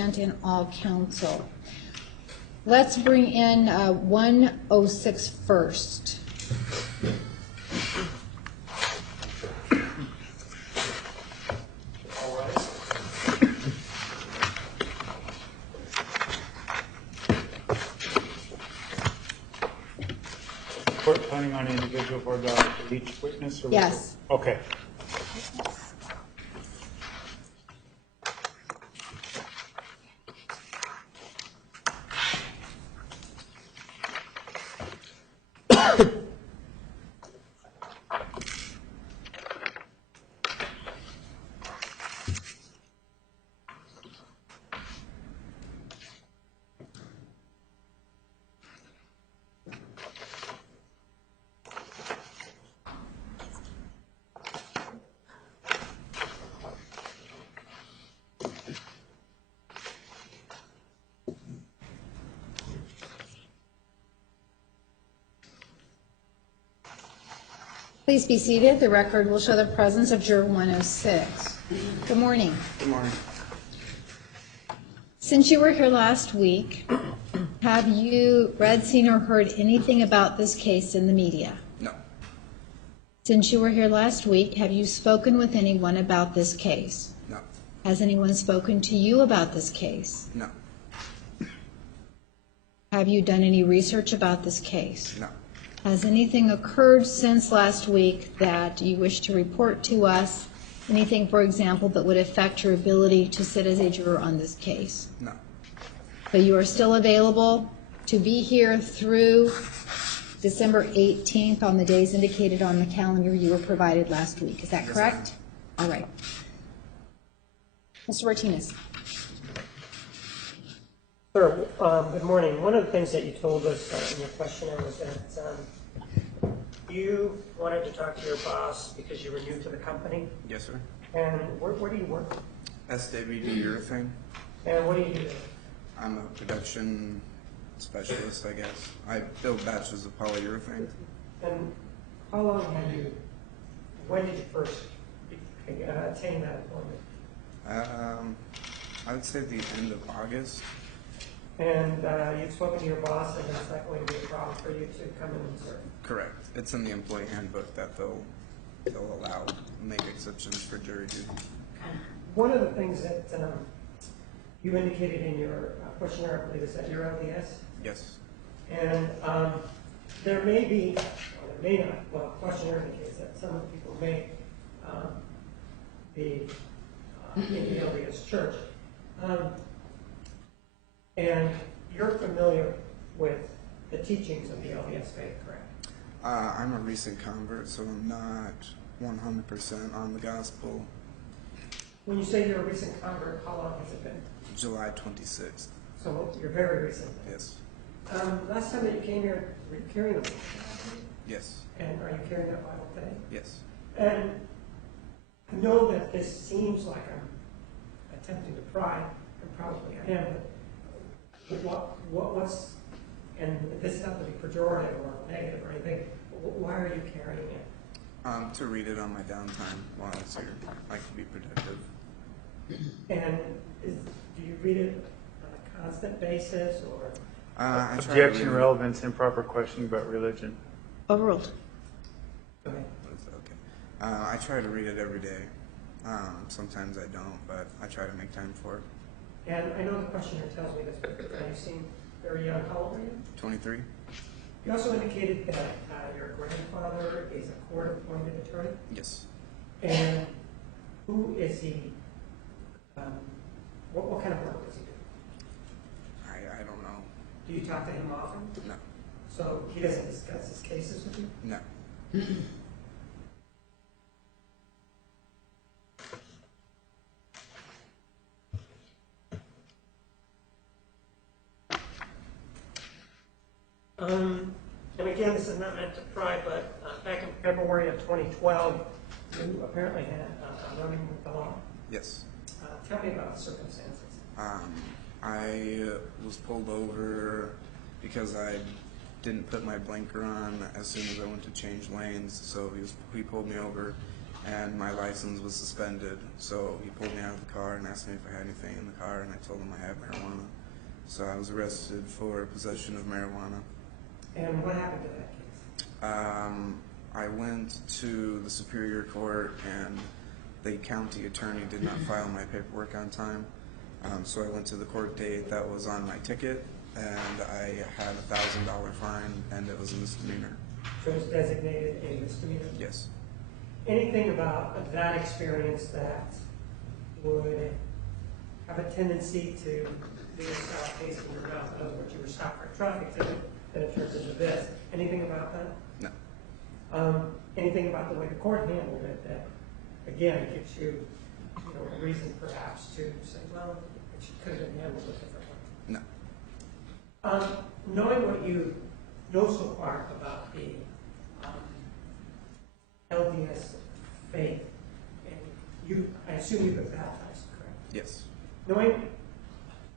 in all counsel. Let's bring in 106 first. Court planning on individual board doc for each witness? Or Yes. Okay. Please be seated. The record will show the presence of Juror 106. Good morning. Good morning. Since you were here last week, have you read, seen, or heard anything about this case in the media? No. Since you were here last week, have you spoken with anyone about this case? No. Has anyone spoken to you about this case? No. Have you done any research about this case? No. Has anything occurred since last week that you wish to report to us? Anything, for example, that would affect your ability to sit as a juror on this case? No. So you are still available to be here through December 18th on the days indicated on the calendar you were provided last week. Is that Yes, correct? All right. Mr. Martinez. Sir, good morning. One of the things that you told us in your questionnaire was that you wanted to talk to your boss because you were new to the company. Yes, sir. And where do you work? SWD Urethane. And what do you do there? I'm a production specialist, I guess. I build batches of polyurethane. And how long have you, when did you first attain that employment? I would say the end of August. And you've spoken to your boss, and it's not going to be a problem for you to come in and serve? Correct. It's in the employee handbook that they'll allow, make exceptions for jury duty. One of the things that you indicated in your questionnaire, I believe, is that you're LDS? Yes. And there may be, or there may not, well, the questionnaire indicates that some of the people may be in the LDS church. And you're familiar with the teachings of the LDS faith, correct? I'm a recent convert, so I'm not 100% on the gospel. When you say you're a recent convert, how long has it been? July 26th. So you're very recent. Yes. Last time that you came here, were you carrying a Bible? Yes. And are you carrying that Bible today? Yes. And I know that this seems like I'm attempting to pry, and probably I am, but what's, and this is not to be pejorative or negative or anything, but why are you carrying it? To read it on my downtime while it's here. I can be productive. And do you read it on a constant basis, or? I try to Objection, read it. relevance, improper questioning about religion. Overruled. Okay. That's okay. I try to read it every day. Sometimes I don't, but I try to make time for it. And I know the questionnaire tells me this, but you seem very young. How old are you? 23? You also indicated that your grandfather is a court-appointed attorney. Yes. And who is he? What kind of work does he do? I don't know. Do you talk to him often? No. So he doesn't discuss his cases with you? No. And again, this is not meant to pry, but back in February of 2012, you apparently had a run-in with the law. Yes. Tell me about the circumstances. I was pulled over because I didn't put my blinker on as soon as I went to change lanes. So he pulled me over. and my license was suspended. So he pulled me out of the car and asked me if I had anything in the car, and I told him I had marijuana. So I was arrested for possession of marijuana. And what happened to that case? I went to the Superior Court, and the county attorney did not file my paperwork on time. So I went to the court date that was on my ticket, and I had a $1,000 fine, and it was a misdemeanor. So it was designated a misdemeanor? Yes. Anything about that experience that would have a tendency to be a stop case in your mouth? In other words, you were stopped for a traffic ticket, then it turns into this. Anything about that? No. Anything about the way the court handled it that, again, gives you, a reason perhaps to say, well, it could have been handled a different way? No. Knowing what you know so far about the LDS faith, and I assume you've been baptized, correct? Yes. Knowing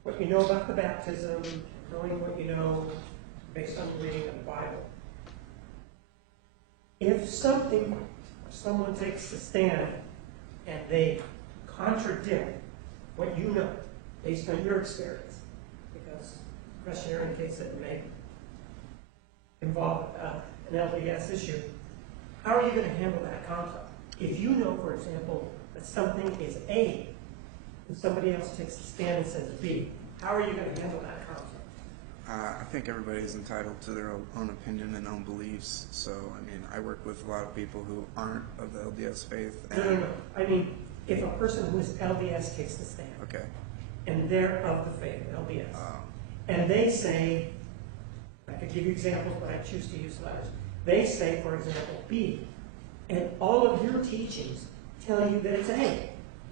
what you know about the baptism, knowing what you know based on the reading of the Bible, if someone takes a stand and they contradict what you know based on your experience, because the question indicates that it may involve an LDS issue, how are you going to handle that conflict? If you know, for example, that something is A, and somebody else takes a stand and says B, how are you going to handle that conflict? I think everybody's entitled to their own opinion and own beliefs. So, I mean, I work with a lot of people who aren't of the LDS faith. No. I mean, if a person who is LDS takes the stand, Okay. and they're of the faith, LDS, and they say, I could give you examples, but I choose to use letters. They say, for example, B, and all of your teachings tell you that it's A.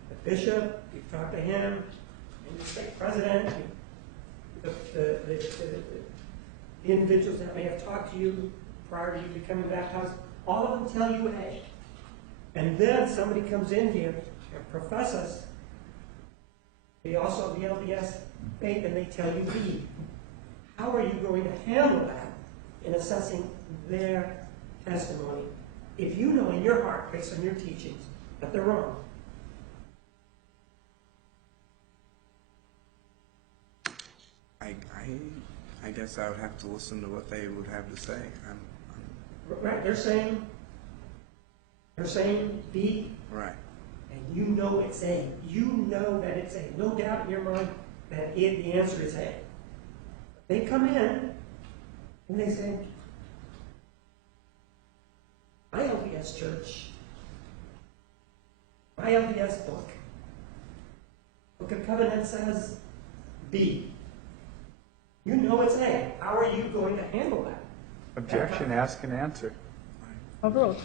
The bishop, you talk to him, and the stake president, the individuals that may have talked to you prior to you becoming baptized, all of them tell you A. And then somebody comes in here and professes, they also have the LDS faith, and they tell you B. How are you going to handle that in assessing their testimony if you know in your heart, based on your teachings, that they're wrong? I guess I would have to listen to what they would have to say. Right, they're saying B, Right. and you know it's A. You know that it's A. No doubt in your mind that the answer is A. They come in and they say, my LDS church, my LDS book of Covenant says B. You know it's A. How are you going to handle that? Objection, ask and answer. Overruled.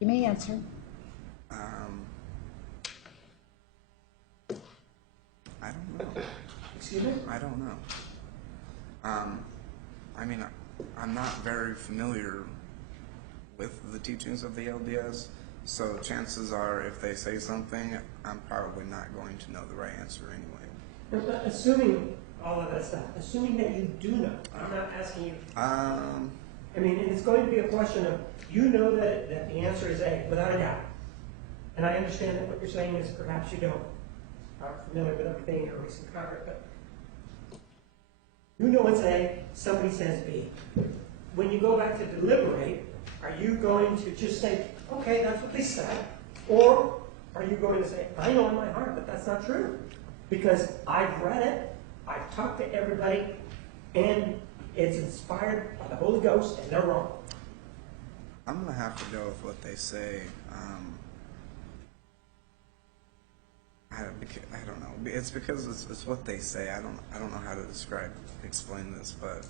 You may answer. I don't know. Excuse me? I don't know. I mean, I'm not very familiar with the teachings of the LDS, so chances are if they say something, I'm probably not going to know the right answer anyway. Assuming all of that stuff, assuming that you do know, I'm not asking you. I mean, it's going to be a question of, you know that the answer is A, without a doubt. And I understand that what you're saying is perhaps you don't are familiar with everything in your recent Congress, but you know it's A, somebody says B. When you go back to deliberate, are you going to just say, okay, that's what they said? Or are you going to say, I know in my heart that that's not true? Because I've read it, I've talked to everybody, and it's inspired by the Holy Ghost, and they're wrong. I'm going to have to go with what they say. I don't know. It's because it's what they say. I don't know how to explain this, but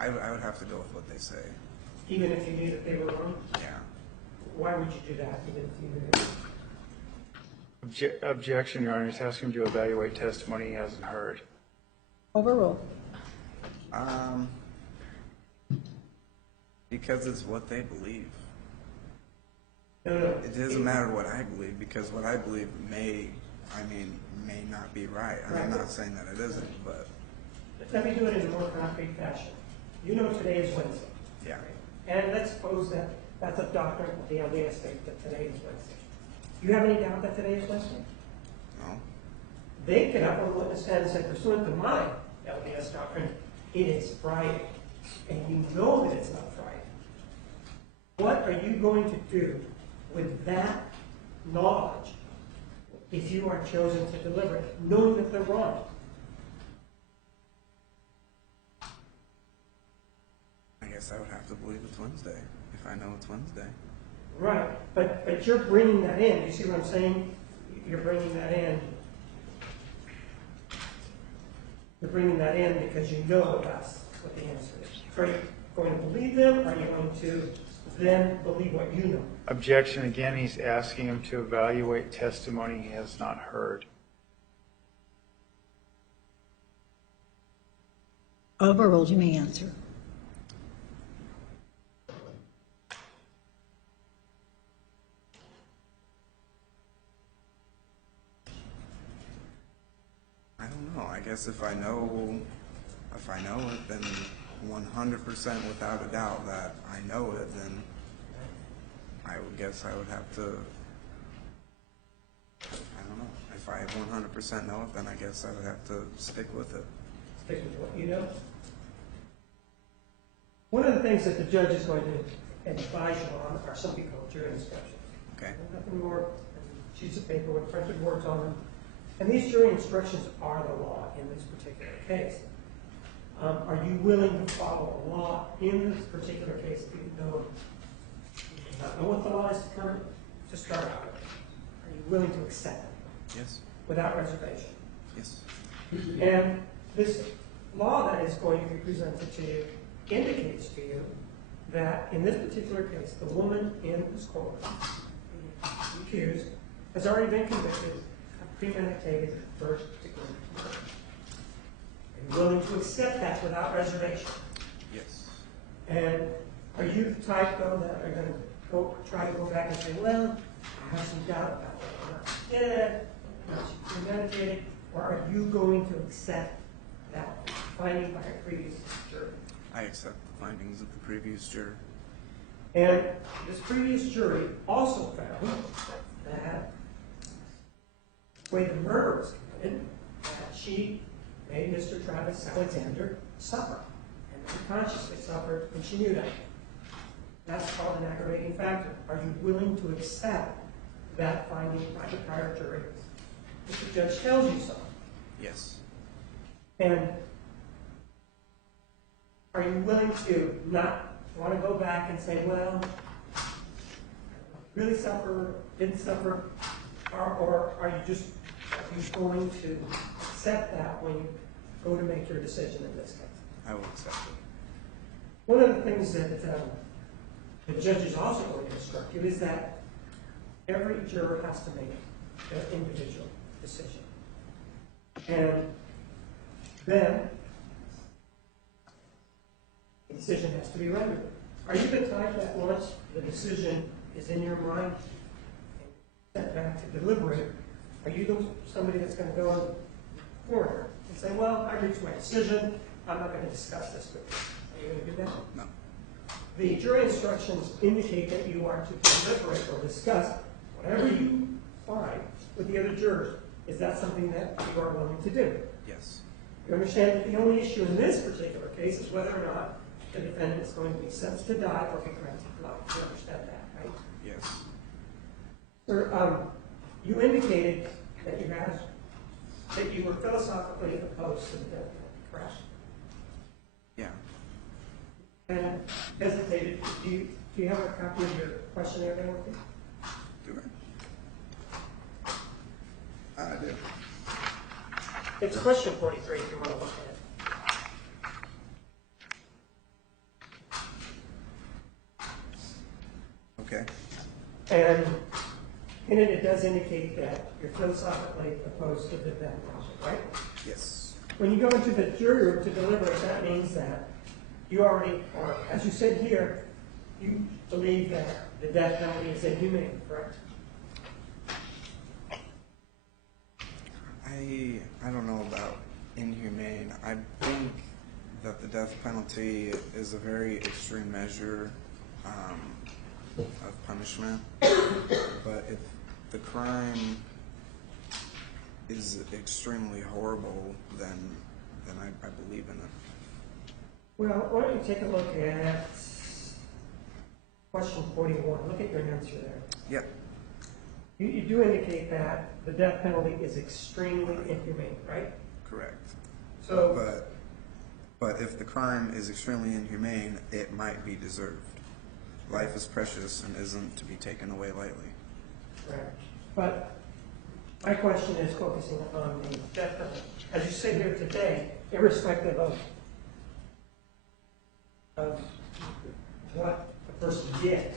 I would have to go with what they say. Even if you knew that they were wrong? Yeah. Why would you do that, even if you knew? Objection, Your Honor. He's asking him to evaluate testimony he hasn't heard. Overruled. Because it's what they believe. No. It doesn't matter what I believe, because what I believe may not be right. I'm not saying that it isn't, but... Let me do it in a more concrete fashion. You know today is Wednesday. Yeah. And let's suppose that That's a doctrine of the LDS faith that today is Wednesday. Do you have any doubt that today is Wednesday? No. They get up on the witness stand and say, pursuant to my LDS doctrine, it is Friday. And you know that it's not Friday. What are you going to do with that knowledge if you are chosen to deliver it, knowing that they're wrong? I guess I would have to believe it's Wednesday, if I know it's Wednesday. Right, but you're bringing that in. You see what I'm saying? You're bringing that in. You're bringing that in because you know that's what the answer is. Are you going to believe them, or are you going to then believe what you know? Objection again, he's asking him to evaluate testimony he has not heard. Overruled, you may answer. I don't know. I guess if I know it, then 100% without a doubt that I know it, then I would guess I would have to, I don't know. If I 100% know it, then I guess I would have to stick with it. Stick with what you know. One of the things that the judge is going to advise you on are something called jury instructions. Okay. Nothing more than sheets of paper with printed words on them. And these jury instructions are the law in this particular case. Are you willing to follow the law in this particular case, even though you do not know what the law is to start out with? Are you willing to accept it? Yes. Without reservation? Yes. And this law that is going to be presented to you indicates to you that in this particular case, the woman in this court, the accused, has already been convicted of premeditated first-degree murder. Are you willing to accept that without reservation? Yes. And are you the type, though, that are going to try to go back and say, well, I have some doubt about whether or not she did it, whether or not she premeditated, or are you going to accept that finding by a previous jury? I accept the findings of the previous juror. And this previous jury also found that the way the murder was committed, that she made Mr. Travis Alexander suffer, and unconsciously suffered, and she knew that. That's called an aggravating factor. Are you willing to accept that finding by the prior jury if the judge tells you so? Yes. And are you willing to not want to go back and say, well, really suffer, didn't suffer, or are you going to accept that when you go to make your decision in this case? I will accept it. One of the things that the judge is also going to instruct you is that every juror has to make their individual decision. And then the decision has to be rendered. Are you the type that once the decision is in your mind and set back to deliberate, are you somebody that's going to go in the corner and say, well, I reached my decision, I'm not going to discuss this with you? Are you going to do that? No. The jury instructions indicate that you are to deliberate or discuss whatever you find with the other jurors. Is that something that you are willing to do? Yes. You understand that the only issue in this particular case is whether or not the defendant is going to be sentenced to die or be granted life. You understand that, right? Yes. Sir, you indicated that you were philosophically opposed to the death penalty, correct? Yeah. And hesitated. Do you have a copy of your questionnaire there with you? Do I do. It's question 43 if you want to look at it. Okay. And in it, it does indicate that you're philosophically opposed to the death penalty, right? Yes. When you go into the jury room to deliberate, that means that you already, or as you said here, you believe that the death penalty is inhumane, correct? I don't know about inhumane. I think that the death penalty is a very extreme measure. of punishment. But if the crime is extremely horrible, then I believe in it. Well, why don't you take a look at question 41. Look at your answer there. Yeah. You do indicate that the death penalty is extremely inhumane, right? Correct. So, But if the crime is extremely inhumane, it might be deserved. Life is precious and isn't to be taken away lightly. right. But my question is focusing on the death penalty. As you sit here today, irrespective of what the person did,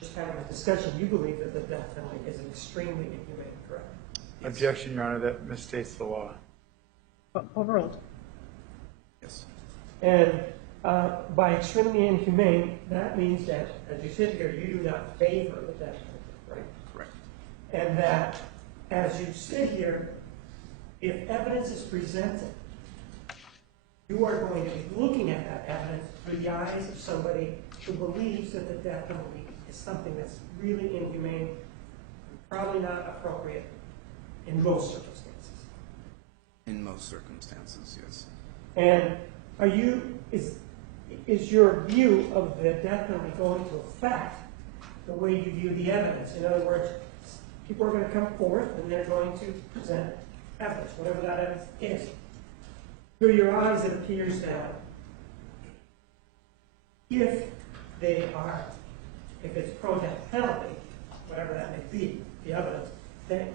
just having a discussion, you believe that the death penalty is extremely inhumane, correct? Objection, Your Honor, that misstates the law. Overruled. Yes. And by extremely inhumane, that means that, as you sit here, you do not favor the death penalty, right? Correct. And that, as you sit here, if evidence is presented, you are going to be looking at that evidence through the eyes of somebody who believes that the death penalty is something that's really inhumane, and probably not appropriate in most circumstances. In most circumstances, yes. And is your view of the death penalty going to affect the way you view the evidence? In other words, people are going to come forth and they're going to present evidence, whatever that evidence is. Through your eyes, it appears that if it's pro-death penalty, whatever that may be, the evidence, they're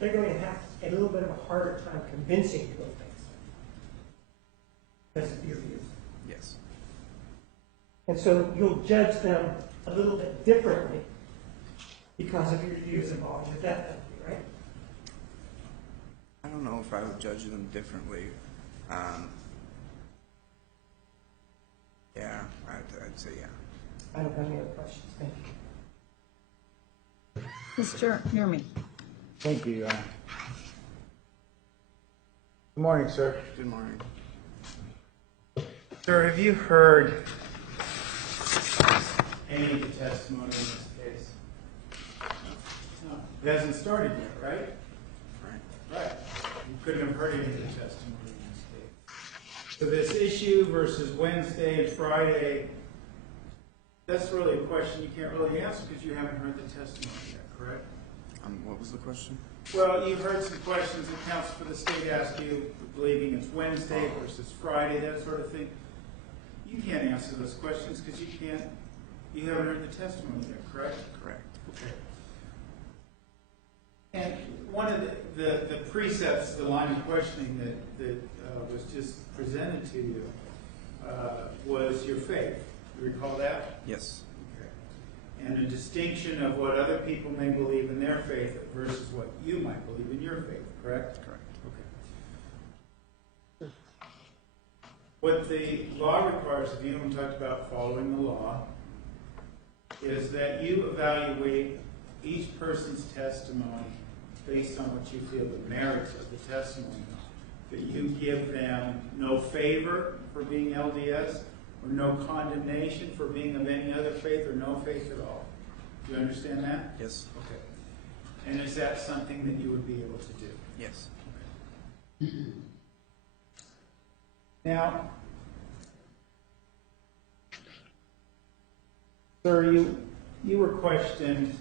going to have a little bit of a harder time convincing you of things. That's your view. Yes. And so you'll judge them a little bit differently because of your views involving the death penalty, right? I don't know if I would judge them differently. Yeah, I'd say yeah. I don't have any other questions. Thank you. Mr. Nurmi. Thank you, Your Honor. Good morning, sir. Good morning. Sir, have you heard any of the testimony in this case? No. It hasn't started yet, right? Right. You couldn't have heard any of the testimony in this case. So this issue versus Wednesday and Friday, that's really a question you can't really answer because you haven't heard the testimony yet, correct? What was the question? Well, you've heard some questions that counsel for the state asked you, believing it's Wednesday versus Friday, that sort of thing. You can't answer those questions because you haven't heard the testimony yet, correct? Correct. Okay. And one of the precepts, the line of questioning that was just presented to you was your faith. You recall that? Yes. Okay. And a distinction of what other people may believe in their faith versus what you might believe in your faith, correct? Correct. Okay. What the law requires of you, and we talked about following the law, is that you evaluate each person's testimony based on what you feel the merits of the testimony are. That you give them no favor for being LDS, or no condemnation for being of any other faith, or no faith at all. Do you understand that? Yes. Okay. And is that something that you would be able to do? Yes. Okay. Now, sir, you were questioned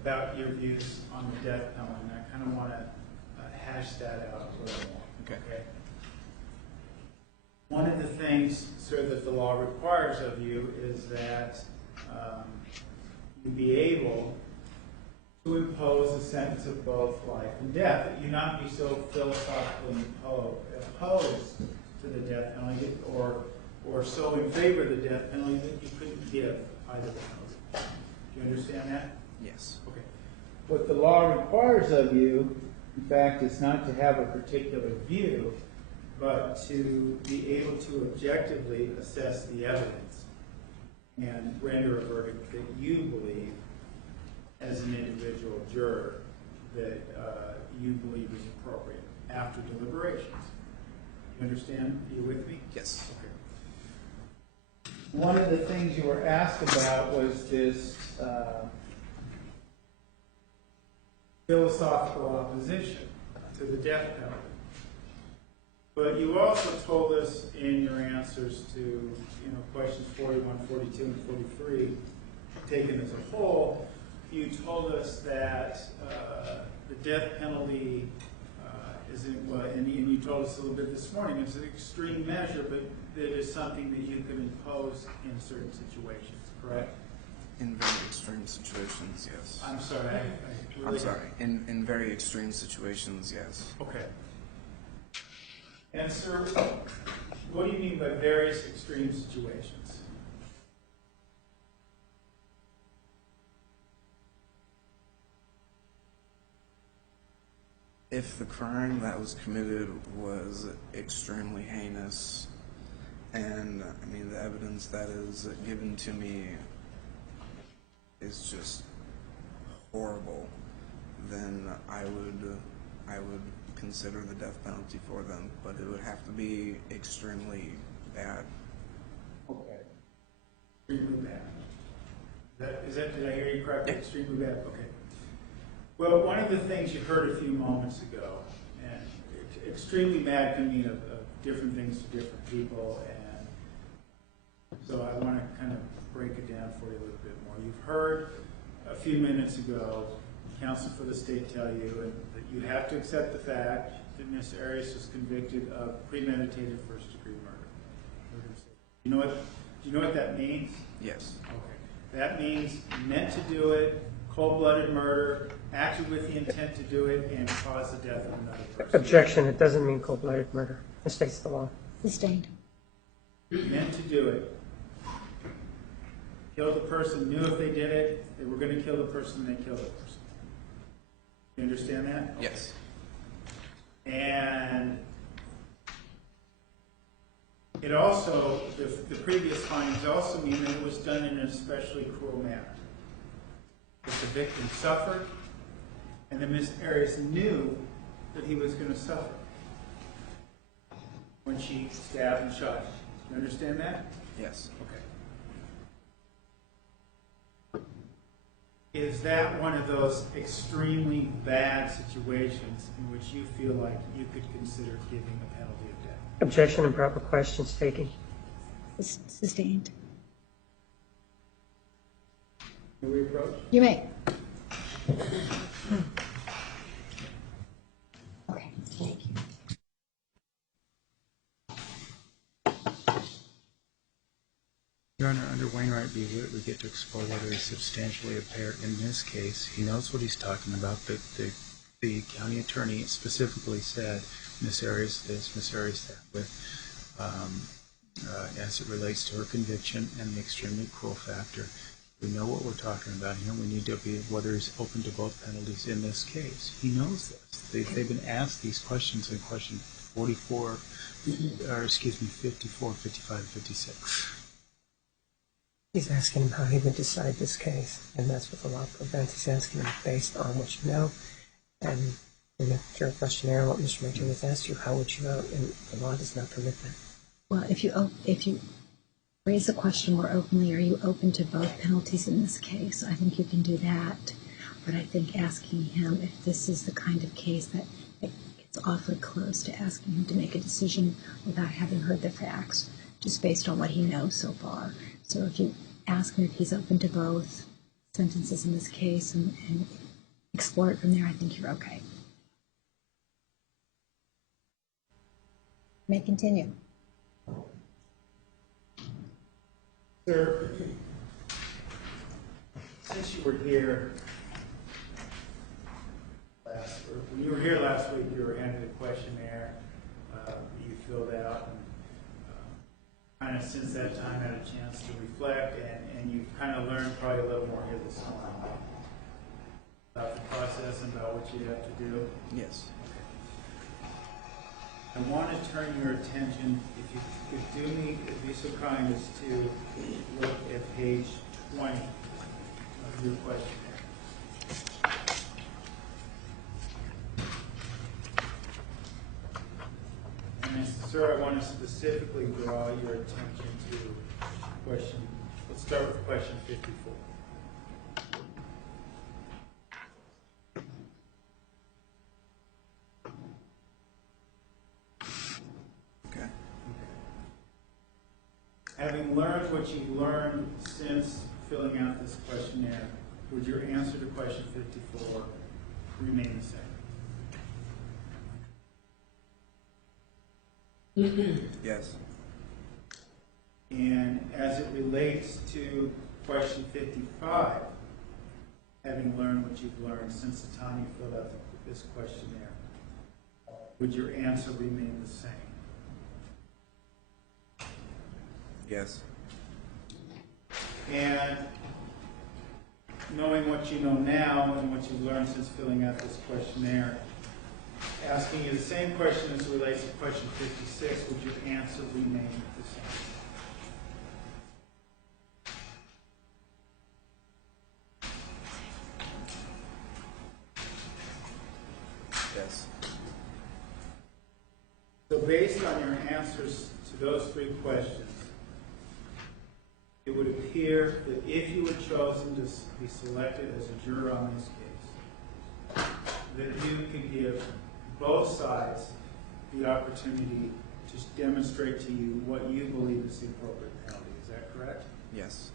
about your views on the death penalty, and I kind of want to hash that out a little more. Okay. One of the things, sir, that the law requires of you is that you be able to impose a sentence of both life and death, that you not be so philosophically opposed to the death penalty or so in favor of the death penalty that you couldn't give either one. Do you understand that? Yes. Okay. What the law requires of you, in fact, is not to have a particular view, but to be able to objectively assess the evidence and render a verdict that you believe, as an individual juror, that you believe is appropriate after deliberations. You understand? Are you with me? Yes. Okay. one of the things you were asked about was this philosophical opposition to the death penalty. But you also told us in your answers to questions 41, 42, and 43, taken as a whole, you told us that the death penalty isn't, and you told us a little bit this morning, it's an extreme measure, but it is something that you can impose in certain situations, correct? In very extreme situations, yes. I'm sorry. I'm sorry. In very extreme situations, yes. Okay. And sir, what do you mean by various extreme situations? If the crime that was committed was extremely heinous, and I mean the evidence that is given to me is just horrible, then I would consider the death penalty for them, but it would have to be extremely bad. Okay. Extremely bad. Did I hear you correctly? Yeah. Extremely bad. Okay. Well, one of the things you heard a few moments ago, and extremely bad can mean of different things to different people, and so I want to kind of break it down for you a little bit more. You've heard a few minutes ago counsel for the state tell you that you have to accept the fact that Ms. Arias was convicted of premeditated first-degree murder. Do you know what that means? Yes. Okay. That means meant to do it, cold-blooded murder, acted with the intent to do it, and cause the death of another person. Objection, it doesn't mean cold-blooded murder. It states the law. Sustained. Meant to do it. Killed the person, knew if they did it, they were going to kill the person, and they killed the person. You understand that? Yes. And it also, the previous findings also mean that it was done in an especially cruel manner. That the victim suffered, and that Ms. Arias knew that he was going to suffer when she stabbed and shot him. You understand that? Yes. Okay. Is that one of those extremely bad situations in which you feel like you could consider giving a penalty of death? Objection and proper questions taken. Sustained. May we approach? You may. Okay, thank you. Your Honor, under Wainwright v. Witt, we get to explore whether he's substantially impaired. In this case, he knows what he's talking about. The county attorney specifically said, Ms. Arias this, Ms. Arias that, with, as it relates to her conviction and the extremely cruel factor. We know what we're talking about here. We need to be whether he's open to both penalties in this case. He knows this. They've been asked these questions in question 54, or excuse me, 54, 55, 56. He's asking him how he would decide this case, and that's what the law prevents. He's asking him based on what you know, and in the jury questionnaire, what Mr. Martinez asked you, how would you vote? And the law does not permit that. Well, if you raise the question more openly, are you open to both penalties in this case? I think you can do that. But I think asking him if this is the kind of case that gets awfully close to asking him to make a decision without having heard the facts, just based on what he knows so far. So if you ask him if he's open to both sentences in this case and explore it from there, I think you're okay. May continue. Sir, since you were here when you were here last week, you were handed a questionnaire you filled out, and kind of since that time had a chance to reflect, and you've kind of learned probably a little more here this morning about the process and about what you have to do. Yes. I want to turn your attention, if you could be so kind as to look at page 20 of your questionnaire. And sir, I want to specifically draw your attention to question. Let's start with question 54. Okay. Having learned what you've learned since filling out this questionnaire, would your answer to question 54 remain the same? Yes. And as it relates to question 55, having learned what you've learned since the time you filled out this questionnaire, would your answer remain the same? Yes. And knowing what you know now and what you've learned since filling out this questionnaire, asking you the same question as it relates to question 56, would your answer remain the same? Yes. So based on your answers to those three questions, it would appear that if you were chosen to be selected as a juror on this case, that you could give both sides the opportunity to demonstrate to you what you believe is the appropriate penalty. Is that correct? Yes.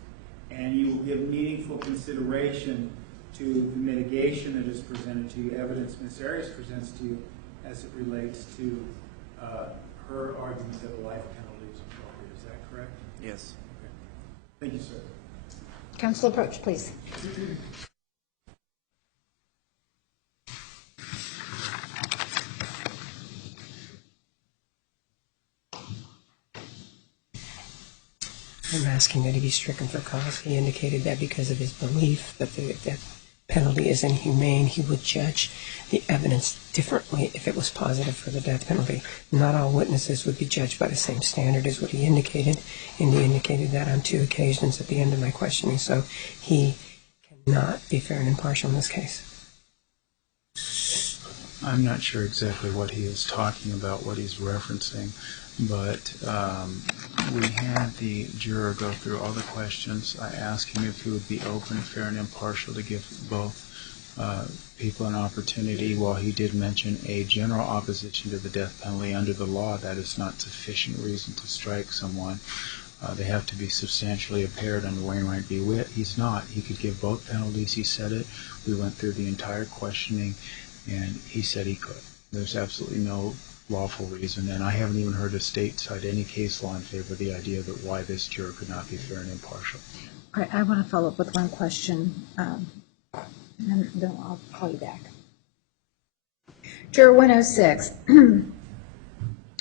And you will give meaningful consideration to the mitigation that is presented to you, evidence Ms. Arias presents to you as it relates to her argument that a life penalty is appropriate. Is that correct? Yes. Okay. Thank you, sir. Counsel approach, please. I'm asking that he be stricken for cause. He indicated that because of his belief that the death penalty is inhumane, he would judge the evidence differently if it was positive for the death penalty. Not all witnesses would be judged by the same standard as what he indicated, and he indicated that on 2 occasions at the end of my questioning. So he cannot be fair and impartial in this case. I'm not sure exactly what he is talking about, what he's referencing, but we had the juror go through all the questions. I asked him if he would be open, fair, and impartial to give both people an opportunity. While he did mention a general opposition to the death penalty under the law, that is not sufficient reason to strike someone. They have to be substantially impaired under Wainwright v. Witt. He's not. He could give both penalties. He said it. We went through the entire questioning, and he said he could. There's absolutely no lawful reason, and I haven't even heard a state cite any case law in favor of the idea that why this juror could not be fair and impartial. All right, I want to follow up with one question, and then I'll call you back. Juror 106,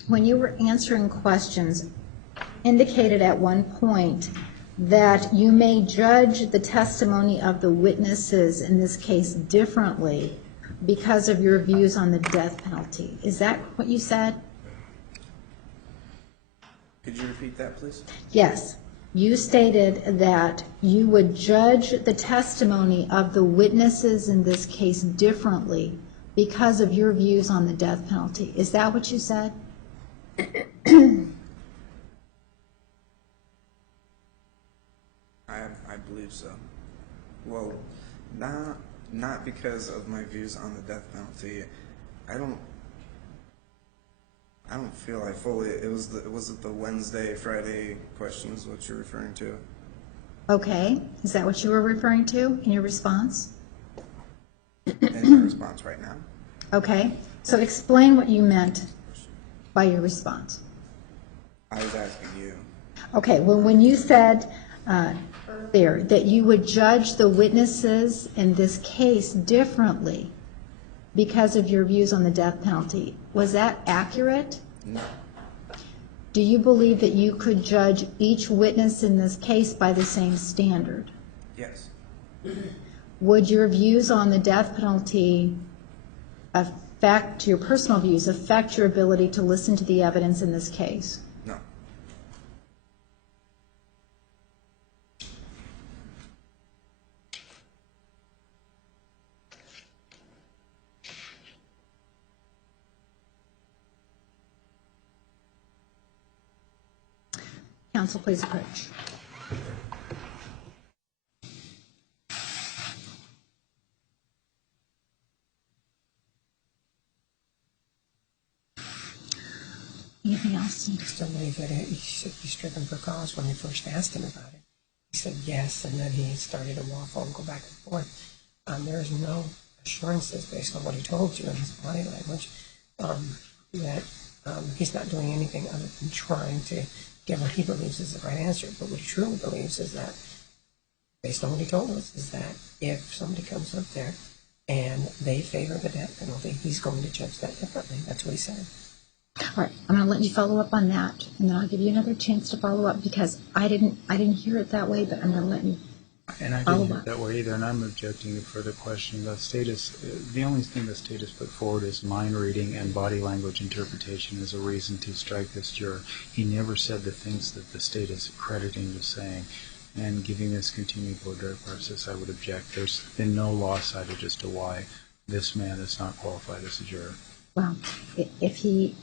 when you were answering questions, indicated at one point that you may judge the testimony of the witnesses in this case differently because of your views on the death penalty. Is that what you said? Could you repeat that, please? Yes. You stated that you would judge the testimony of the witnesses in this case differently because of your views on the death penalty. Is that what you said? I believe so. Well, not because of my views on the death penalty. I don't feel I fully. Was it the Wednesday, Friday questions what you're referring to? Okay. Is that what you were referring to in your response? In my response right now. Okay. So explain what you meant by your response. I was asking you. Okay. Well, when you said earlier that you would judge the witnesses in this case differently because of your views on the death penalty, was that accurate? No. Do you believe that you could judge each witness in this case by the same standard? Yes. Would your views on the death penalty affect, your personal views, affect your ability to listen to the evidence in this case? No. Counsel, please approach. Anything else? I still believe that he should be stricken for cause when we first asked him about it. He said yes, and then he started to waffle and go back and forth. There is no assurances based on what he told you in his body language that he's not doing anything other than trying to get what he believes is the right answer. But what he truly believes is that, based on what he told us, is that if somebody comes up there and they favor the death penalty, he's going to judge that differently. That's what he said. All right, I'm going to let you follow up on that, and then I'll give you another chance to follow up because I didn't hear it that way, but I'm going to let you And I follow didn't hear up. it that way either, and I'm objecting to further questioning. The only thing the state has put forward is mind reading and body language interpretation as a reason to strike this juror. He never said the things that the state is crediting to saying. And giving this continued voir dire process, I would object. There's been no law cited as to why this man is not qualified as a juror. Well, if he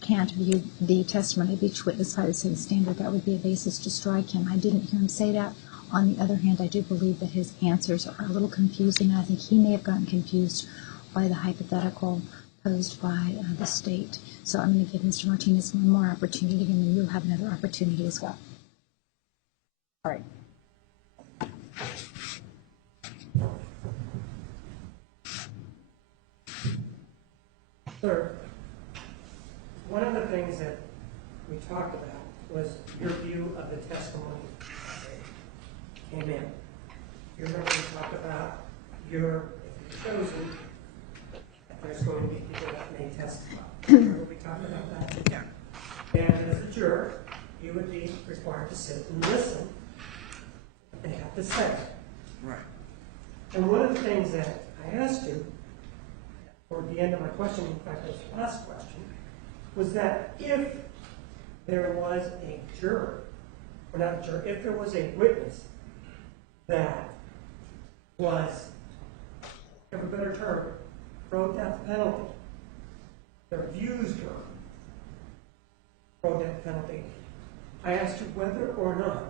can't view the testimony of each witness by the same standard, that would be a basis to strike him. I didn't hear him say that. On the other hand, I do believe that his answers are a little confusing. I think he may have gotten confused by the hypothetical posed by the state. So I'm going to give Mr. Martinez one more opportunity, and then you'll have another opportunity as well. All right. Third, one of the things that we talked about was your view of the testimony that came in. You remember we talked about if you're chosen, there's going to be people that may testify. Remember we talked about that? Yeah. And as a juror, you would be required to sit and listen to what they have to say. Right. And one of the things that I asked you toward the end of my question, in fact, it was the last question, was that if there was a juror, or not a juror, if there was a witness that was, have a better term, pro-death penalty, their views were pro-death penalty, I asked you whether or not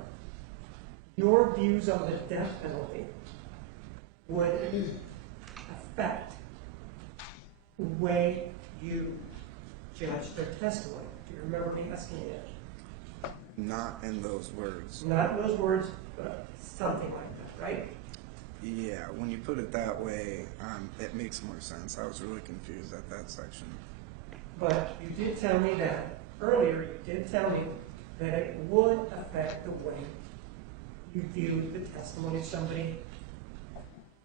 your views on the death penalty would affect the way you judge their testimony. Do you remember me asking you that? Not in those words. Not in those words, but something like that, right? Yeah, when you put it that way, it makes more sense. I was really confused at that section. But you did tell me that earlier, you did tell me that it would affect the way you viewed the testimony of somebody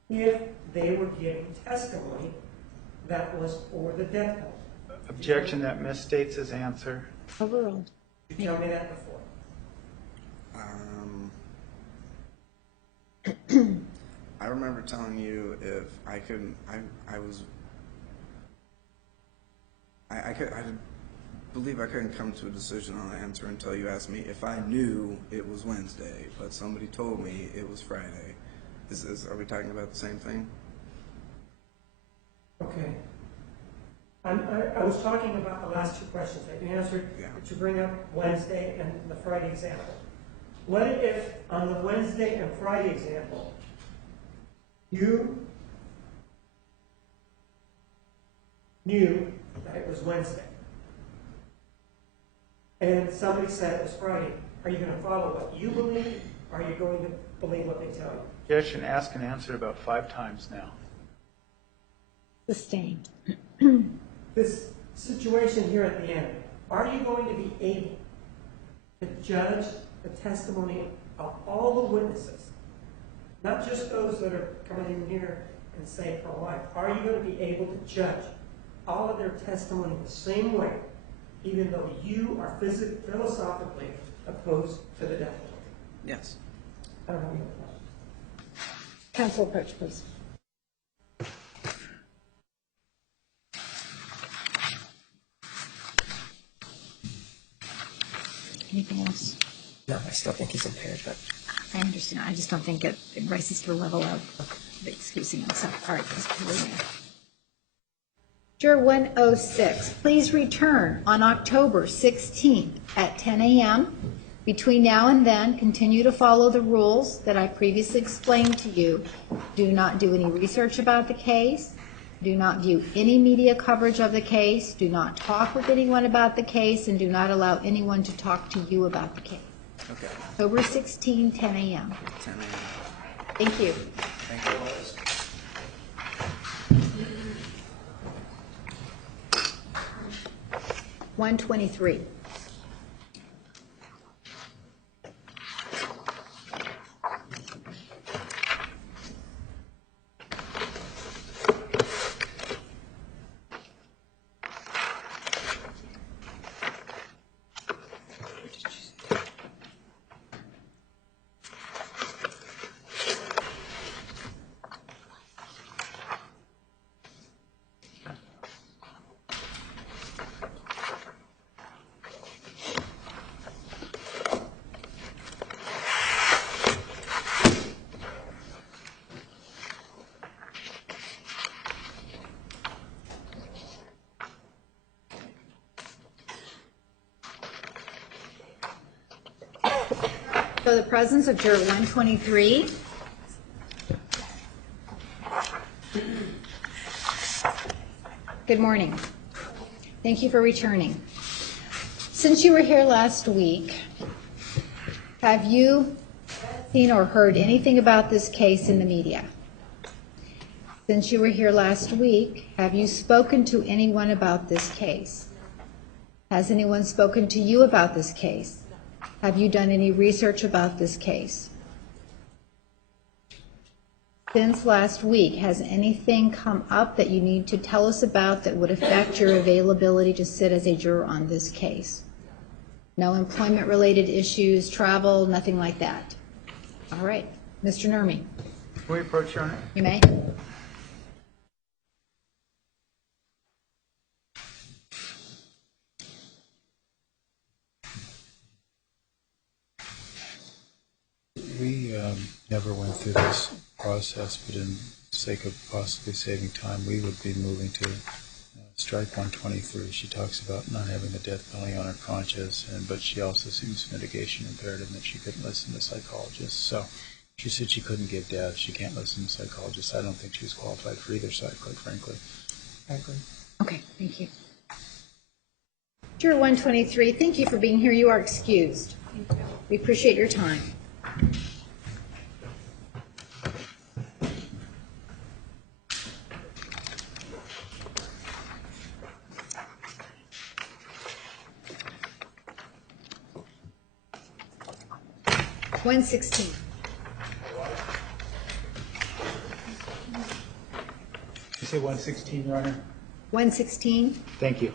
if they were giving testimony that was for the death penalty. Objection, that misstates his answer. Overruled. You told me that before. I remember telling you if I couldn't, I believe I couldn't come to a decision on the answer until you asked me if I knew it was Wednesday, but somebody told me it was Friday. Are we talking about the same thing? Okay. I was talking about the last two questions that you answered, Yeah. but you bring up Wednesday and the Friday example. What if on the Wednesday and Friday example, you knew that it was Wednesday, and somebody said it was Friday? Are you going to follow what you believe, or are you going to believe what they tell you? Objection, asked and answered about 5 times now. Sustained. This situation here at the end, are you going to be able to judge the testimony of all the witnesses, not just those that are coming in here and say pro-life? Are you going to be able to judge all of their testimony the same way, even though you are philosophically opposed to the death penalty? Yes. I don't have any questions. Counsel approach, please. Anything else? No, I still think he's impaired, but I understand. I just don't think it rises to the level of excusing himself. All right, let's continue. Juror 106, please return on October 16th at 10 a.m. Between now and then, continue to follow the rules that I previously explained to you. Do not do any research about the case. Do not view any media coverage of the case. Do not talk with anyone about the case, and do not allow anyone to talk to you about the case. Okay. October 16, 10 a.m. 10 a.m. Thank you. Thank you. 123. So the presence of juror 123. Good morning. Thank you for returning. Since you were here last week, have you seen or heard anything about this case in the media? Since you were here last week, have you spoken to anyone about this case? Has anyone spoken to you about this case? Have you done any research about this case? Since last week, has anything come up that you need to tell us about that would affect your availability to sit as a juror on this case? No employment-related issues, travel, nothing like that? All right. Mr. Nurmi. Can we approach, Your Honor? You may. We never went through this process, but in sake of possibly saving time, we would be moving to strike 123. She talks about not having the death penalty on her conscience, but she also seems mitigation impaired and that she couldn't listen to psychologists. So she said she couldn't give death. She can't listen to psychologists. I don't think she's qualified for either side, quite frankly. I agree. Okay, thank you. Juror 123, thank you for being here. You are excused. We appreciate your time. One 16. You say 116, Your Honor? 116. Thank you.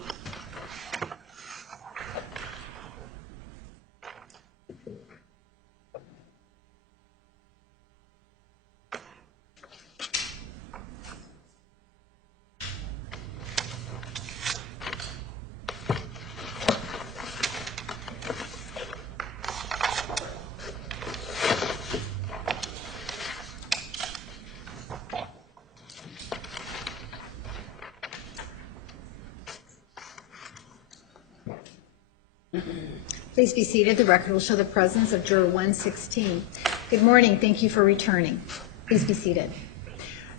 Please be seated. The record will show the presence of juror 116. Good morning. Thank you for returning. Please be seated.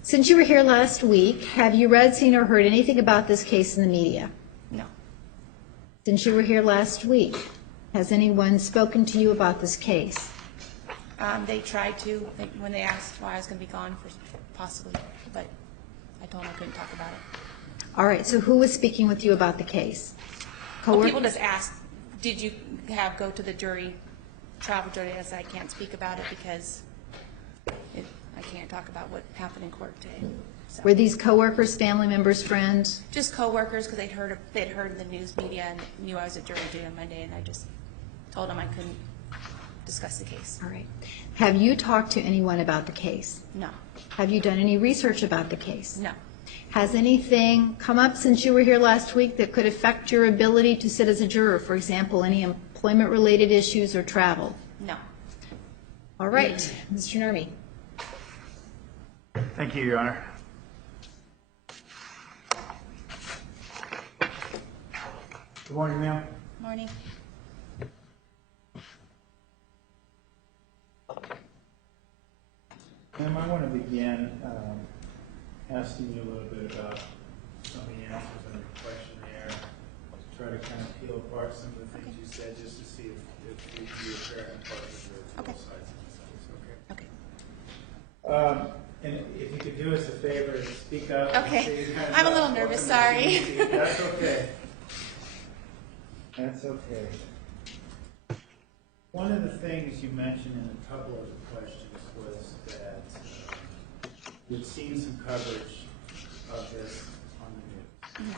Since you were here last week, have you read, seen, or heard anything about this case in the media? No. Since you were here last week, has anyone spoken to you about this case? They tried to when they asked why I was going to be gone for possibly, but I told them I couldn't talk about it. All right. So who was speaking with you about the case? Well, people just asked, did you go to the travel jury? I said I can't speak about it because I can't talk about what happened in court today. So. Were these coworkers, family members, friends? Just coworkers because they'd heard in the news media and knew I was at jury duty on Monday, and I just told them I couldn't discuss the case. All right. Have you talked to anyone about the case? No. Have you done any research about the case? No. Has anything come up since you were here last week that could affect your ability to sit as a juror? For example, any employment-related issues or travel? No. All right. Mr. Nurmi. Thank you, Your Honor. Good morning, ma'am. Morning. Ma'am, I want to begin asking you a little bit about some of the answers on your questionnaire, to try to kind of peel apart some of the things you said, just to see if you can be a fair and impartial to both sides of the case. Okay. Okay. And if you could do us a favor, speak up. Okay. So you kind of I'm a little nervous, sorry. That's okay. That's okay. One of the things you mentioned in a couple of the questions was that you'd seen some coverage of this on the news.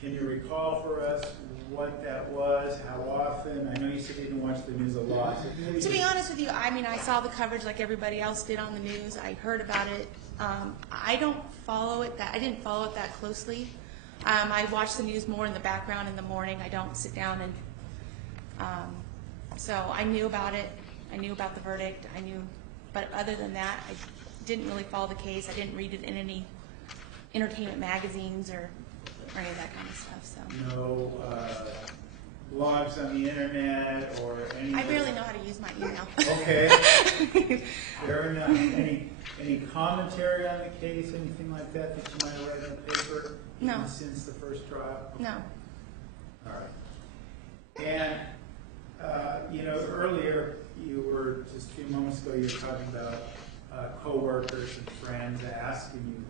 Can you recall for us what that was, how often? I know you said you didn't watch the news a lot. So To be honest with you, I mean, I saw the coverage like everybody else did on the news. I heard about it. I don't follow it I didn't follow it that closely. I watch the news more in the background in the morning. I don't sit down and, so I knew about it. I knew about the verdict. But other than that, I didn't really follow the case. I didn't read it in any entertainment magazines or any of that kind of stuff. So no blogs on the internet or anything? I barely know how to use my email. Okay. Fair enough. Any commentary on the case, anything like that that you might have read in the paper? No. Even since the first trial? Okay. No. All right. And, earlier you were, just a few moments ago, you were talking about coworkers and friends asking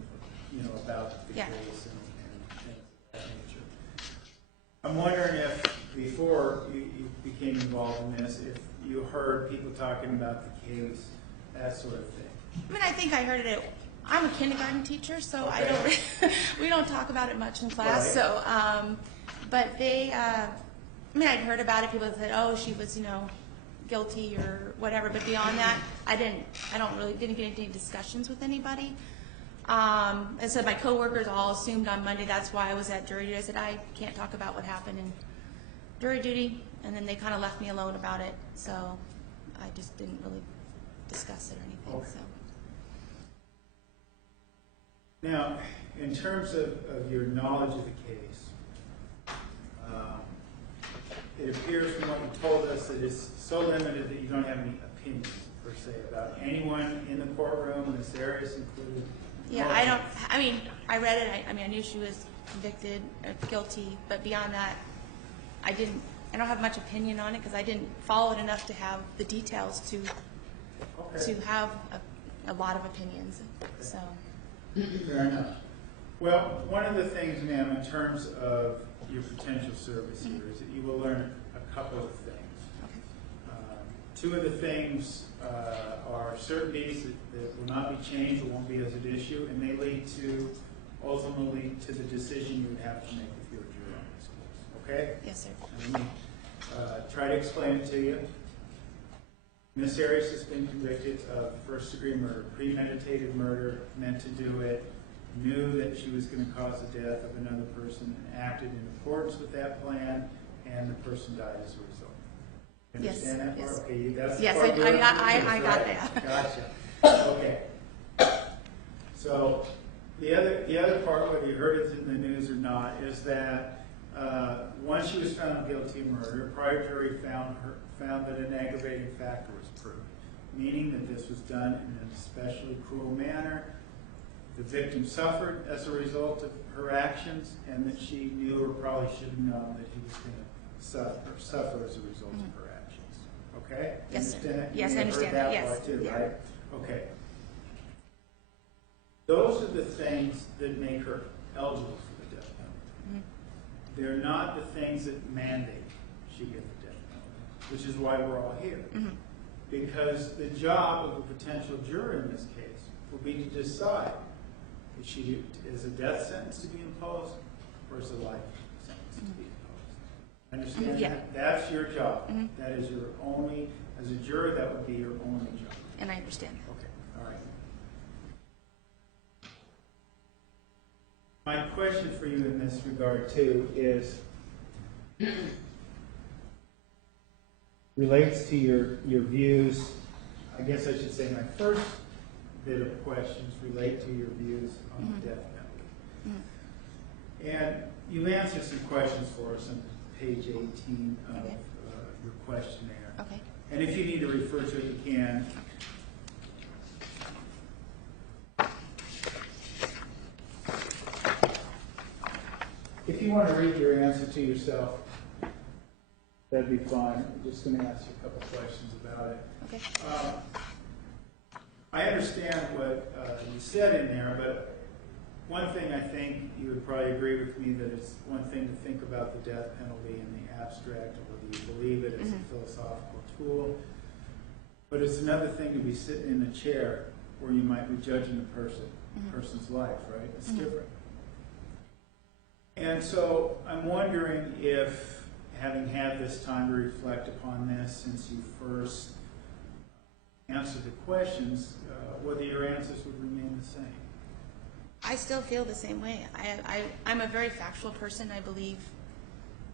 you, about the Yeah. case and things of that nature. I'm wondering if, before you became involved in this, if you heard people talking about the case, that sort of thing. I mean, I think I heard it. I'm a kindergarten teacher, so Okay. I don't. We don't talk about it much in class. Right. So, but they. I mean, I'd heard about it. People said, "Oh, she was, guilty or whatever." But beyond that, didn't get into any discussions with anybody. And so my coworkers all assumed on Monday that's why I was at jury duty. I said I can't talk about what happened in jury duty, and then they kind of left me alone about it. So I just didn't really discuss it or anything. Okay. So. Now, in terms of your knowledge of the case, it appears from what you told us that it's so limited that you don't have any opinions, per se, about anyone in the courtroom, Ms. Arias included. Yeah, I read it. I knew she was convicted or guilty, but beyond that, I don't have much opinion on it because I didn't follow it enough to have the details to have a lot of opinions. So. Fair enough. Well, one of the things, ma'am, in terms of your potential service here is that you will learn a couple of things. Two of the things are certainties that will not be changed or won't be as an issue, and they lead to, ultimately, to the decision you would have to make if you're a juror on this case. Okay? Yes, sir. And let me try to explain it to you. Ms. Arias has been convicted of first-degree murder, premeditated murder, meant to do it, knew that she was going to cause the death of another person, and acted in accordance with that plan, and the person died as a result. You understand that part? Yes. Okay, that's Yes, the part I got that. Gotcha. Okay. So the other part, whether you heard it in the news or not, is that once she was found guilty of murder, a prior jury found that an aggravating factor was proved, meaning that this was done in an especially cruel manner. The victim suffered as a result of her actions, and that she knew or probably should have known that he was going to suffer as a result of her actions. Okay? Yes, sir. Understand that? Yes, You I may have heard understand that. that Yes. part too, Yeah. right? Okay. Those are the things that make her eligible for the death penalty. They're not the things that mandate she get the death penalty, which is why we're all here. Because the job of a potential juror in this case will be to decide if she is a death sentence to be imposed or is a life sentence to be imposed. Understand Yeah. that? That's your job. That is your only, as a juror, that would be your only job. And I understand. Okay, all right. My question for you in this regard too is, relates to your views. I guess I should say my first bit of questions relate to your views on the death penalty. And you answered some questions for us on page 18 of your questionnaire. Okay. And if you need to refer to it, you can. you want to read your answer to yourself, that'd be fine. I'm just going to ask you a couple questions about it. Okay. I understand what you said in there, but one thing I think you would probably agree with me that it's one thing to think about the death penalty in the abstract, or whether you believe it as a philosophical tool, but it's another thing to be sitting in a chair where you might be judging a person's life, right? It's different. And so I'm wondering if, having had this time to reflect upon this since you first answered the questions, whether your answers would remain the same. I still feel the same way. I'm a very factual person. I believe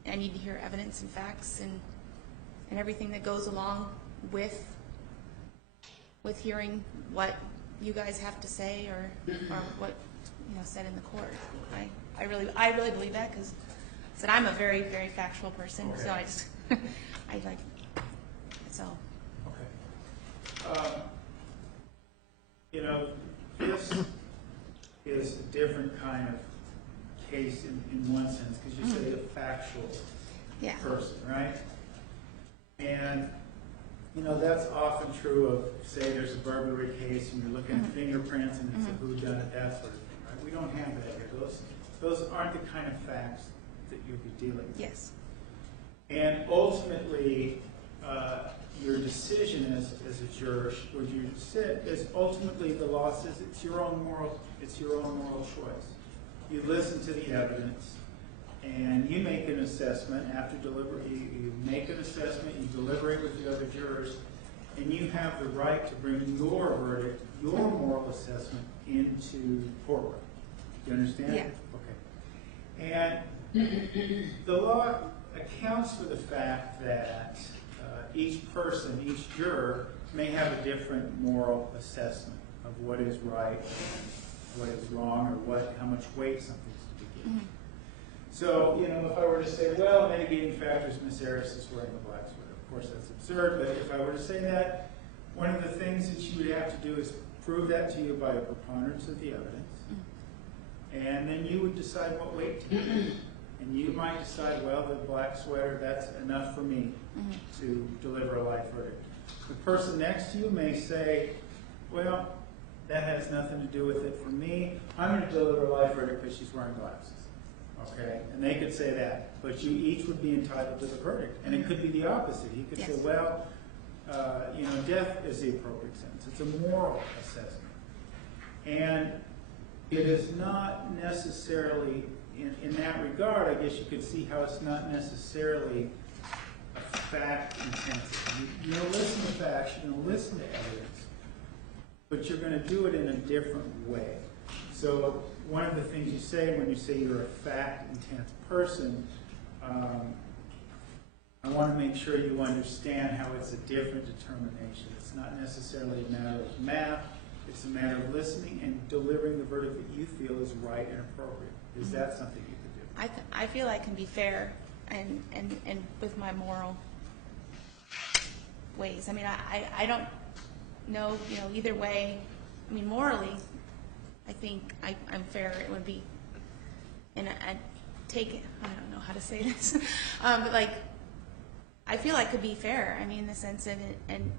I need to hear evidence and facts and everything that goes along with hearing what you guys have to say or what said in the court. I really believe that because I said I'm a very, very factual person. Okay. So I just I like so. Okay. This is a different kind of case in one sense, because you say a factual person, right? And, that's often true of, say, there's a burglary case and you're looking at fingerprints and it's a whodunit, that sort of thing, right? We don't have that here. Those aren't the kind of facts that you'll be dealing with. Yes. And ultimately, your decision as a juror, what you said, is ultimately the law says it's your own moral choice. You listen to the evidence, and you make an assessment after you make an assessment, you deliberate with the other jurors, and you have the right to bring your verdict, your moral assessment into courtroom. Do you understand? Yeah. Okay. And the law accounts for the fact that each person, each juror, may have a different moral assessment of what is right, what is wrong, or how much weight something's to be given. So, if I were to say, well, mitigating factors, Miss Arias is wearing a black sweater. Of course, that's absurd, but if I were to say that, one of the things that you would have to do is prove that to you by a preponderance of the evidence, and then you would decide what weight to give. And you might decide, well, the black sweater, that's enough for me to deliver a life verdict. The person next to you may say, well, that has nothing to do with it for me. I'm going to deliver a life verdict because she's wearing glasses. Okay? And they could say that. But you each would be entitled to the verdict. And it could be the opposite. He could say, well, death is the appropriate sentence. It's a moral assessment. And it is not necessarily... In that regard, I guess you could see how it's not necessarily a fact intensive. You're going to listen to facts, you're going to listen to evidence, but you're going to do it in a different way. So one of the things you say when you say you're a fact-intense person, I want to make sure you understand how it's a different determination. It's not necessarily a matter of math. It's a matter of listening and delivering the verdict that you feel is right and appropriate. Is that something you could do? I feel I can be fair and with my moral ways. I mean, I don't know, either way. I mean, morally, I think I'm fair. It would be, and I take it, I don't know how to say this, but I feel I could be fair. I mean, in the sense of and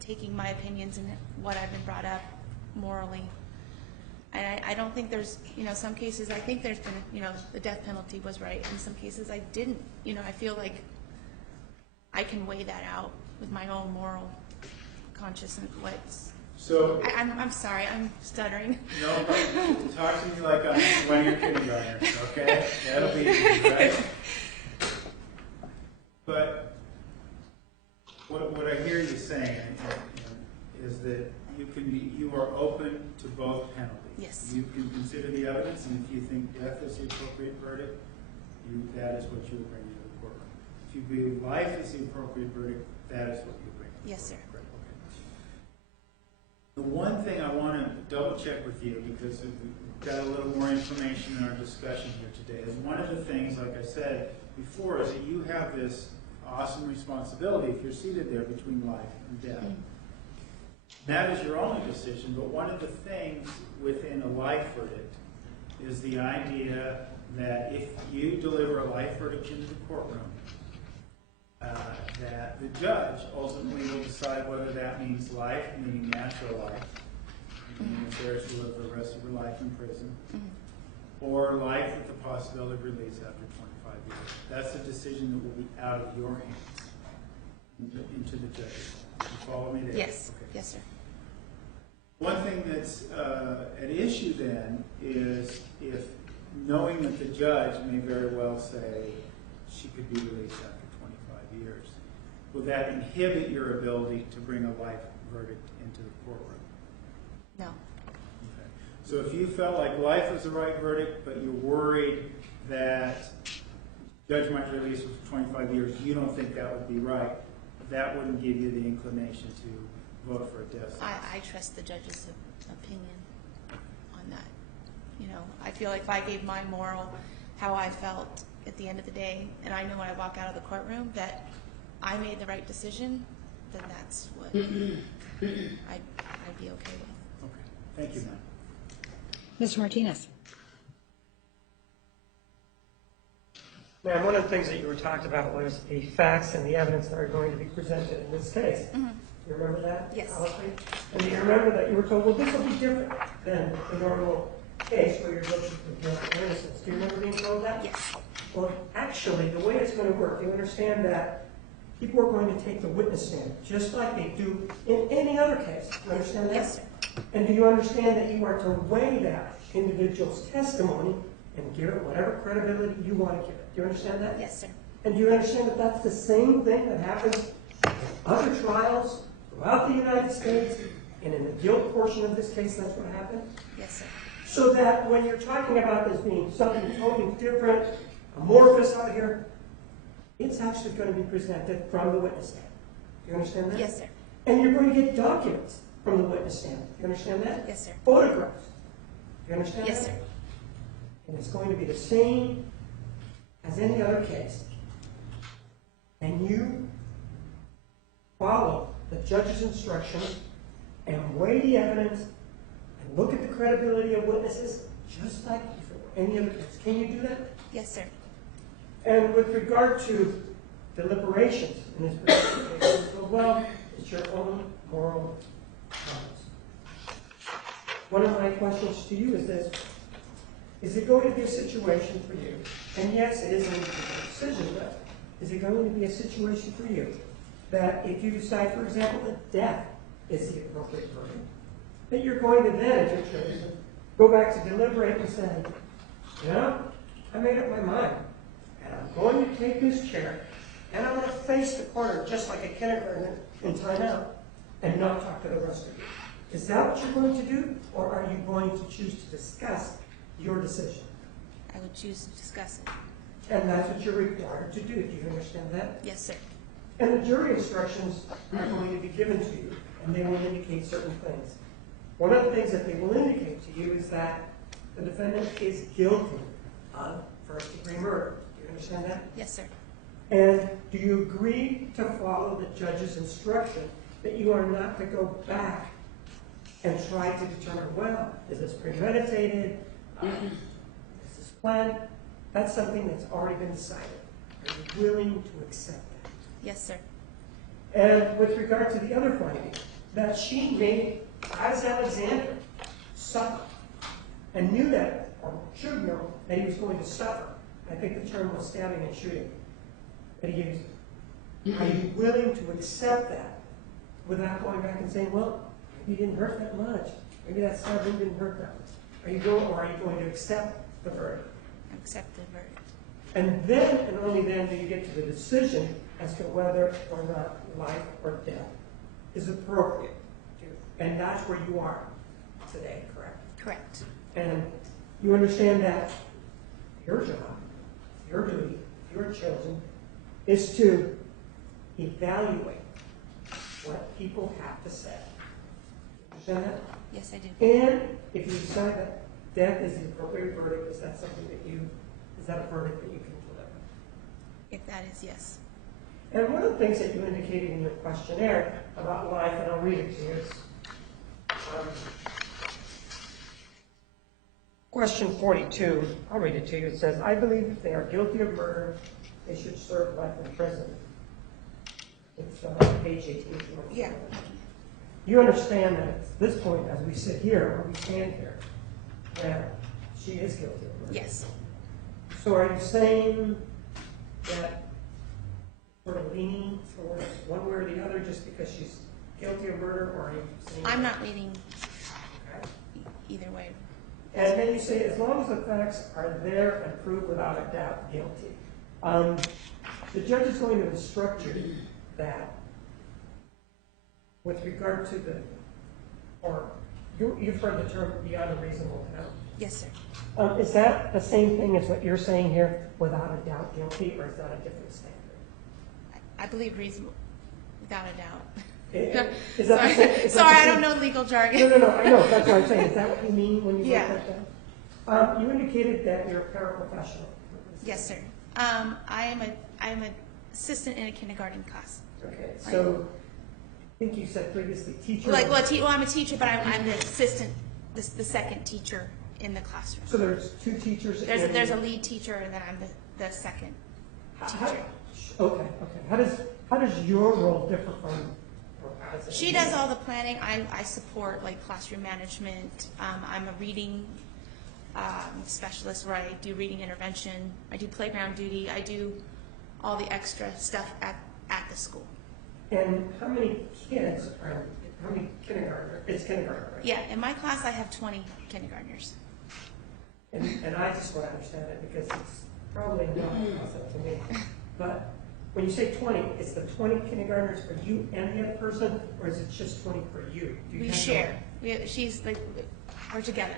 taking my opinions and what I've been brought up morally. And I don't think there's, some cases I think there's been, the death penalty was right. In some cases I didn't. I feel like I can weigh that out with my own moral consciousness. So I'm sorry, I'm stuttering. No, but talk to me like I'm one of your kindergartners, okay? That'll be easy, right? But what I hear you saying is that you are open to both penalties. Yes. You can consider the evidence, and if you think death is the appropriate verdict, that is what you will bring to the courtroom. If you believe life is the appropriate verdict, that is what you bring to the Yes, sir. courtroom. Okay. The one thing I want to double check with you, because we've got a little more information in our discussion here today, is one of the things, like I said before, is that you have this awesome responsibility if you're seated there between life and death. That is your only decision, but one of the things within a life verdict is the idea that if you deliver a life verdict into the courtroom, that the judge ultimately will decide whether that means life, meaning natural life, meaning if there's to live the rest of her life in prison, or life with the possibility of release after 25 years. That's a decision that will be out of your hands into the judge's. You follow me there? Yes. Okay. Yes, sir. One thing that's at issue then is if knowing that the judge may very well say she could be released after 25 years, will that inhibit your ability to bring a life verdict into the courtroom? No. Okay. So if you felt like life was the right verdict, but you're worried that the judge might release you for 25 years, you don't think that would be right, that wouldn't give you the inclination to vote for a death sentence. I trust the judge's opinion on that. You know, I feel like if I gave my moral, how I felt at the end of the day, and I know when I walk out of the courtroom that I made the right decision, then that's what I'd be okay with. Okay. Thank you, ma'am. Mr. Martinez. Ma'am, one of the things that you were talking about was the facts and the evidence that are going to be presented in this case. You remember that? Yes. Honestly? And do you remember that you were told, well, this will be different than the normal case where you're looking for guilt or innocence? Do you remember being told that? Yes. Well, actually, the way it's going to work, you understand that people are going to take the witness stand, just like they do in any other case. You understand that? Yes, sir. And do you understand that you are to weigh that individual's testimony and give it whatever credibility you want to give it? Do you understand that? Yes, sir. And do you understand that that's the same thing that happens in other trials throughout the United States, and in the guilt portion of this case, that's what happened? Yes, sir. So that when you're talking about this being something totally different, amorphous out here, it's actually going to be presented from the witness stand. Do you understand that? Yes, sir. And you're going to get documents from the witness stand. Do you understand that? Yes, sir. Photographs. Do you understand Yes, that? sir. And it's going to be the same as any other case. And you follow the judge's instructions and weigh the evidence and look at the credibility of witnesses just like if it were any other case. Can you do that? Yes, sir. And with regard to deliberations in this particular case, well, it's your own moral compass. One of my questions to you is this: is it going to be a situation for you? And yes, it is an individual decision, but is it going to be a situation for you that if you decide, for example, that death is the appropriate verdict, that you're going to then, if you're chosen, go back to deliberate and say, you know, I made up my mind, and I'm going to take this chair, and I'm going to face the corner just like a kindergartner in timeout, and not talk to the rest of you. Is that what you're going to do, or are you going to choose to discuss your decision? I would choose to discuss it. And that's what you're required to do. Do you understand that? Yes, sir. And the jury instructions are going to be given to you, and they will indicate certain things. One of the things that they will indicate to you is that the defendant is guilty of first-degree murder. Do you understand that? Yes, sir. And do you agree to follow the judge's instruction that you are not to go back and try to determine, well, is this premeditated? Is this planned? That's something that's already been decided. Are you willing to accept that? Yes, sir. And with regard to the other finding, that she made, as Alexander, suffer, and knew that, or should know, that he was going to suffer. I think the term was stabbing and shooting that he used. Are you willing to accept that without going back and saying, well, maybe he didn't hurt that much. Maybe that stabbing didn't hurt that much. Are you going to accept the verdict? Accept the verdict. And then, and only then, do you get to the decision as to whether or not life or death is appropriate. And that's where you are today, correct? Correct. And you understand that your job, your duty, your chosen, is to evaluate what people have to say. Understand that? Yes, I do. And if you decide that death is the appropriate verdict, is that something that is that a verdict that you can deliver? If that is yes. And one of the things that you indicated in your questionnaire about life, and I'll read it to you, is, question 42, I'll read it to you. It says, I believe if they are guilty of murder, they should serve life in prison. It's page 18. Yeah. You understand that at this point, as we sit here, or we stand here, that she is guilty of murder? Yes. So are you saying that sort of leaning towards one way or the other just because she's guilty of murder, or are you saying... I'm not leaning Okay. either way. And then you say, as long as the facts are there and proved without a doubt guilty. The judge is going to instruct you that with regard to the, or you've heard the term beyond a reasonable doubt. Yes, sir. Is that the same thing as what you're saying here, without a doubt guilty, or is that a different standard? I believe reasonable, without a doubt. Is that the Sorry, same- is that sorry, the I same- don't know legal jargon. No, I know, that's what I'm saying. Is that what you mean when you Yeah. wrote that down? You indicated that you're a paraprofessional. Yes, sir. I'm an assistant in a kindergarten class. Okay, so I think you said previously teacher. Well, I'm a teacher, but I'm the assistant, the second teacher in the classroom. So there's two teachers. There's a lead teacher, and then I'm the second teacher. Okay. How does your role differ from? Or how does it- She does all the planning. I support like classroom management. I'm a reading specialist where I do reading intervention. I do playground duty. I do all the extra stuff at the school. And how many kids are? How many kindergartners? It's kindergarten, right? Yeah, in my class I have 20 kindergartners. And I just want to understand it because it's probably not a concept to me. But when you say 20, is the 20 kindergartners for you and the other person, or is it just 20 for you? Do you We have share. She's like, we're together.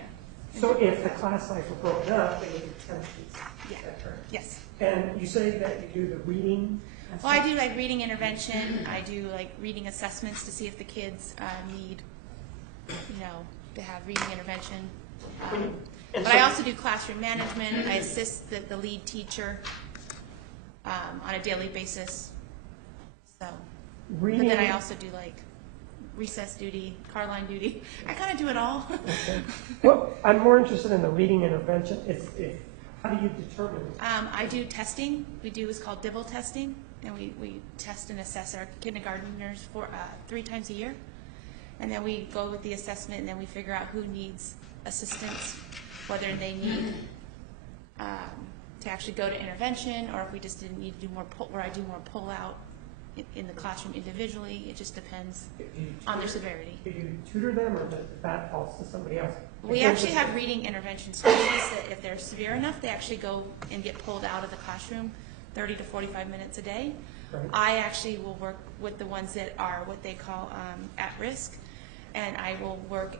So if the class size were broken up, they would be 10 kids. Yeah. Is that correct? Yes. And you say that you do the reading? Well, I do like reading intervention. I do like reading assessments to see if the kids need, to have reading intervention. And But so- I also do classroom management. I assist the lead teacher on a daily basis. So, but Reading. then I also do like recess duty, car line duty. I kind of do it all. Okay. Well, I'm more interested in the reading intervention. How do you determine? I do testing. We do what's called DIBEL testing, and we test and assess our kindergartners for 3 times a year. And then we go with the assessment, and then we figure out who needs assistance, whether they need to actually go to intervention, or if we just didn't need to do more where I do more pull out in the classroom individually. It just depends on their severity. Do you tutor them, or does that falls to somebody else? We actually have reading intervention specialists that if they're severe enough, they actually go and get pulled out of the classroom 30 to 45 minutes a day. Right. I actually will work with the ones that are what they call at risk, and I will work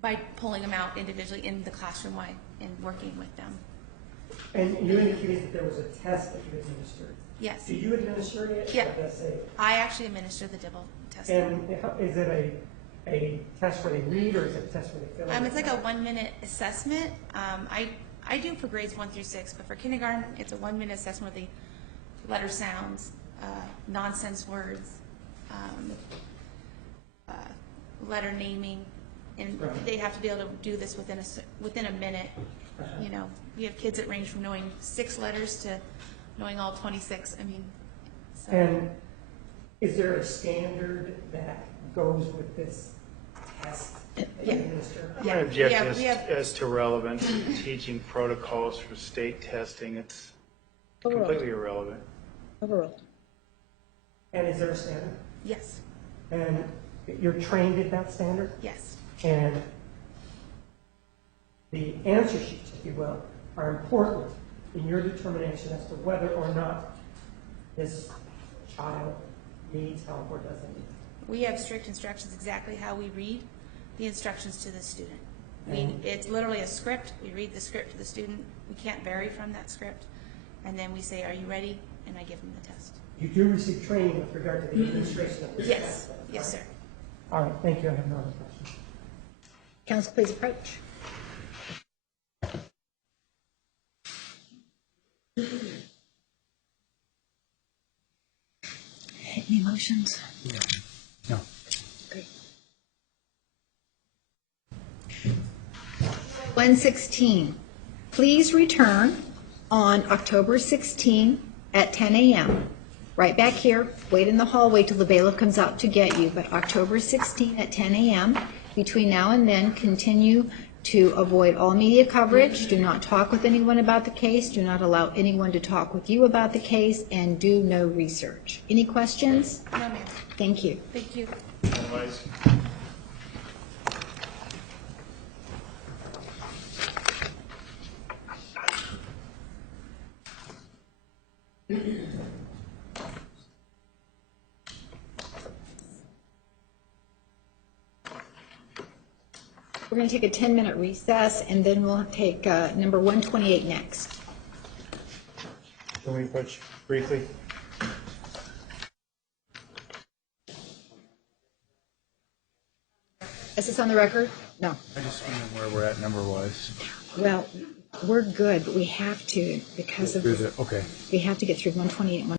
by pulling them out individually in the classroom and working with them. And you indicated that there was a test that you administered. Yes. Do you administer it? Yeah. Or does it? I actually administer the DIBEL testing. And is it a test where they read, or is it a test where they fill in? It's like a 1-minute assessment. I do for grades 1 through 6, but for kindergarten, it's a 1-minute assessment with the letter sounds, nonsense words, letter naming, and Right. they have to be able to do this within a minute. Uh-huh. We have kids that range from knowing 6 letters to knowing all 26. I mean, so. And is there a standard that goes with this test that you Yeah. administer? My objection we have- as to relevance to teaching protocols for state testing, it's completely irrelevant. Overruled. And is there a standard? Yes, And you're trained at that standard? yes. And the answer sheets, if you will, are important in your determination as to whether or not this child needs help or doesn't need help. We have strict instructions exactly how we read the instructions to the student. And- It's literally a script. We read the script to the student. We can't vary from that script. And then we say, "Are you ready?" And I give them the test. You do receive training with regard to the administration of this Yes, test, though, yes, right? sir. All right, thank you. I have no other questions. Council, please approach. Any motions? No. Great. 116. Please return on October 16 at 10 a.m. Right back here. Wait in the hallway till the bailiff comes out to get you. But October 16 at 10 a.m. Between now and then, continue to avoid all media coverage. Do not talk with anyone about the case. Do not allow anyone to talk with you about the case, and do no research. Any questions? No, ma'am. Thank you. Thank you. Otherwise, We're going to take a 10-minute recess, and then we'll take number 128 next. can we touch briefly? Is this on the record? No. I just wondering where we're at number-wise. Well, we're good, but we have to, because of, Okay. we have to get through 128 and